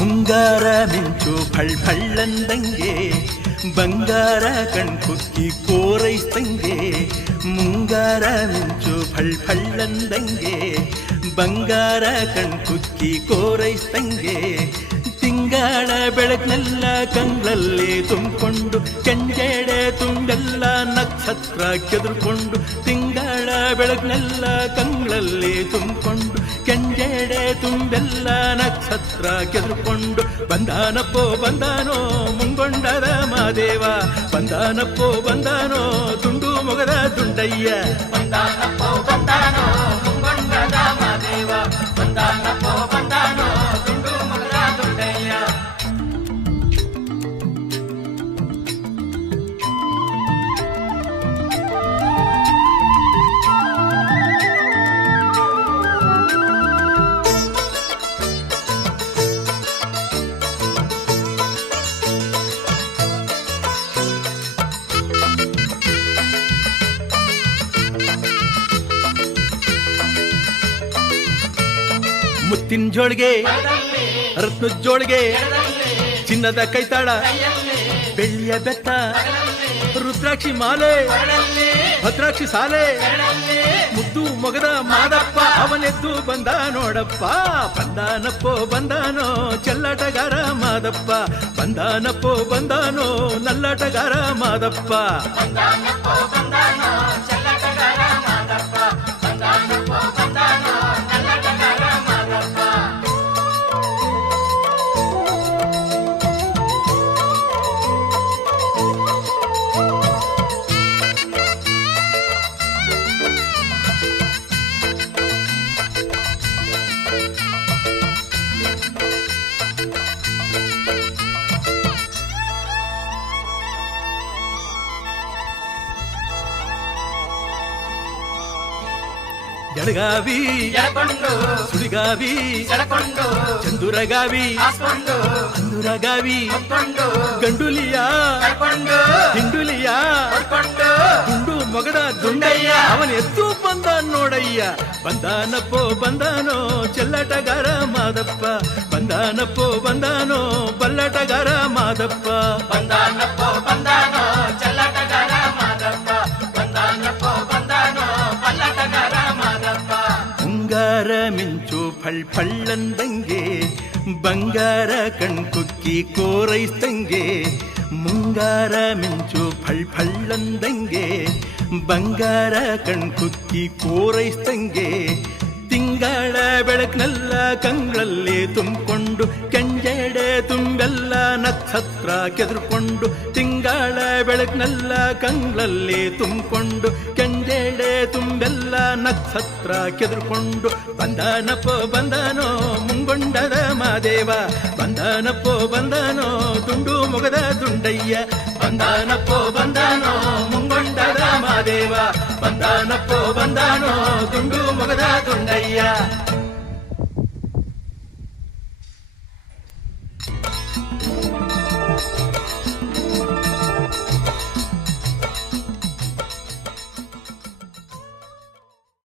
ಮುಂಗಾರ ಮಿಂಚು ಫಳ್ ಫಳ್ಳಂದಂಗೆ ಬಂಗಾರ ಕಣ್ಕುಕ್ಕಿ ಕೋರೈಸ್ತಂಗೆ ಮುಂಗಾರ ಮಿಂಚು ಫಳ್ ಫಳ್ಳಂದಂಗೆ ಬಂಗಾರ ಕಣ್ಕುಕ್ಕಿ ಕೋರೈಸ್ತಂಗೆ ತಿಂಗಳ ಬೆಳಗ್ನೆಲ್ಲ ಕಂಗ್ಳಲ್ಲಿ ತುಂಬಿಕೊಂಡು ಕೆಂಜೆಡೆ ತುಂಬೆಲ್ಲ ನಕ್ಷತ್ರ ಕೆದರ್ಕೊಂಡು ತಿಂಗಳ ಬೆಳಗ್ನೆಲ್ಲ ಕಂಗ್ಳಲ್ಲಿ ತುಂಬಿಕೊಂಡು ಕೆಂಜೆಡೆ ತುಂಬೆಲ್ಲ ನಕ್ಷತ್ರ ಕೆದರ್ಕೊಂಡು ಬಂದಾನಪ್ಪೋ ಬಂದಾನೋ ಮುಂಗೊಂಡದ ಮಾದೇವ ಬಂದಾನಪ್ಪೋ ಬಂದಾನೋ ತುಂಡು ಮೊಗದ ದುಂಡಯ್ಯ ಬಂದಾನಪ್ಪೋ ಬಂದಾನೋ ಮುಂಗೊಂಡದ ಮಾದೇವ ಬಂದಾನಪ್ಪೋ ಬಂದಾನೋ ತುಂಡು ಮಗದ ದುಂಡಯ್ಯ. ಮುತ್ತಿನ ಜೋಳಿಗೆ ರತ್ನದ ಜೋಳಿಗೆ ಚಿನ್ನದ ಕೈತಾಳ ಬೆಳ್ಳಿಯ ಬೆತ್ತ ರುದ್ರಾಕ್ಷಿ ಮಾಲೆ ಭದ್ರಾಕ್ಷಿ ಸಾಲೆ ಮುದ್ದು ಮೊಗದ ಮಾದಪ್ಪ ಅವನೆದ್ದು ಬಂದ ನೋಡಪ್ಪ ಬಂದಾನಪ್ಪೋ ಬಂದಾನೋ ಚೆಲ್ಲಾಟಗಾರ ಮಾದಪ್ಪ ಬಂದಾನಪ್ಪೋ ಬಂದಾನೋ ನಲ್ಲಾಟಗಾರ ಮಾದಪ್ಪ ಬಂದಾನಪ್ಪೋ ಬಂದಾನೋ ಚೆಲ್ಲಾಟಗಾರ ಮಾದಪ್ಪ ಬಂದಾನಪ್ಪೋ ಬಂದಾನೋ ನಲ್ಲಾಟಗಾರ ಮಾದಪ್ಪ. ಜಳಗಾವಿ ಎಳಕೊಂಡು ಸುಳಿಗಾವಿ ಸೆಳಕೊಂಡು ಚಂದುರಗಾವಿ ಹಾಸ್ಕೊಂಡು ಅಂದುರಗಾವಿ ಹೊತ್ಕೊಂಡು ಗಂಡುಲಿಯ ಕರ್ಕೊಂಡು ಹಿಂಡುಲಿಯ ಹೊತ್ಕೊಂಡು ತುಂಡು ಮೊಗದ ದುಂಡಯ್ಯ ಅವನ ಎದ್ದು ಬಂದ ನೋಡಯ್ಯ ಬಂದಾನಪ್ಪೋ ಬಂದಾನೋ ಚೆಲ್ಲಾಟಗಾರ ಮಾದಪ್ಪ ಬಂದಾನಪ್ಪೋ ಬಂದಾನೋ ಬಲ್ಲಾಟಗಾರ ಮಾದಪ್ಪ ಬಂದಾನಪ್ಪೋ ಬಂದಾನೋ ಚೆಲ್ಲಾಟಗಾರ ಮಾದಪ್ಪ ಬಂದಾನಪ್ಪೋ ಬಂದಾನೋ ಬಲ್ಲಾಟಗಾರ ಮಾದಪ್ಪ. ಮುಂಗಾರ ಮಿಂಚು ಫಳ್ ಫಳ್ಳಂದಂಗೆ ಬಂಗಾರ ಕಣ್ಕುಕ್ಕಿ ಕೋರೈಸ್ತಂಗೆ ಮುಂಗಾರ ಮಿಂಚು ಫಳ್ ಫಳ್ಳಂದಂಗೆ ಬಂಗಾರ ಕಣ್ಕುಕ್ಕಿ ಕೋರೈಸ್ತಂಗೆ ತಿಂಗಳ ಬೆಳಕಿನೆಲ್ಲ ಕಂಗಳಲ್ಲಿ ತುಂಬಿಕೊಂಡು ಕೆಂಜೆಡೆ ತುಂಬೆಲ್ಲ ನಕ್ಷತ್ರ ಕೆದರ್ಕೊಂಡು ತಿಂಗಳ ಬೆಳಕಿನೆಲ್ಲ ಕಂಗಳಲ್ಲಿ ತುಂಬಿಕೊಂಡು ಕೆಂಜೆಡೆ ತುಂಬೆಲ್ಲ ನಕ್ಷತ್ರ ಕೆದರ್ಕೊಂಡು ಬಂದಾನಪ್ಪೋ ಬಂದಾನೋ ಮುಂಗೊಂಡದ ಮಾದೇವ ಬಂದಾನಪ್ಪೋ ಬಂದಾನೋ ತುಂಡು ಮೊಗದ ದುಂಡಯ್ಯ ಬಂದಾನಪ್ಪೋ ಬಂದಾನೋ ಮುಂಗೊಂಡದ ಮಾದೇವ ಬಂದಾನಪ್ಪೋ ಬಂದಾನೋ ತುಂಡು ಮೊಗದ ದುಂಡಯ್ಯ.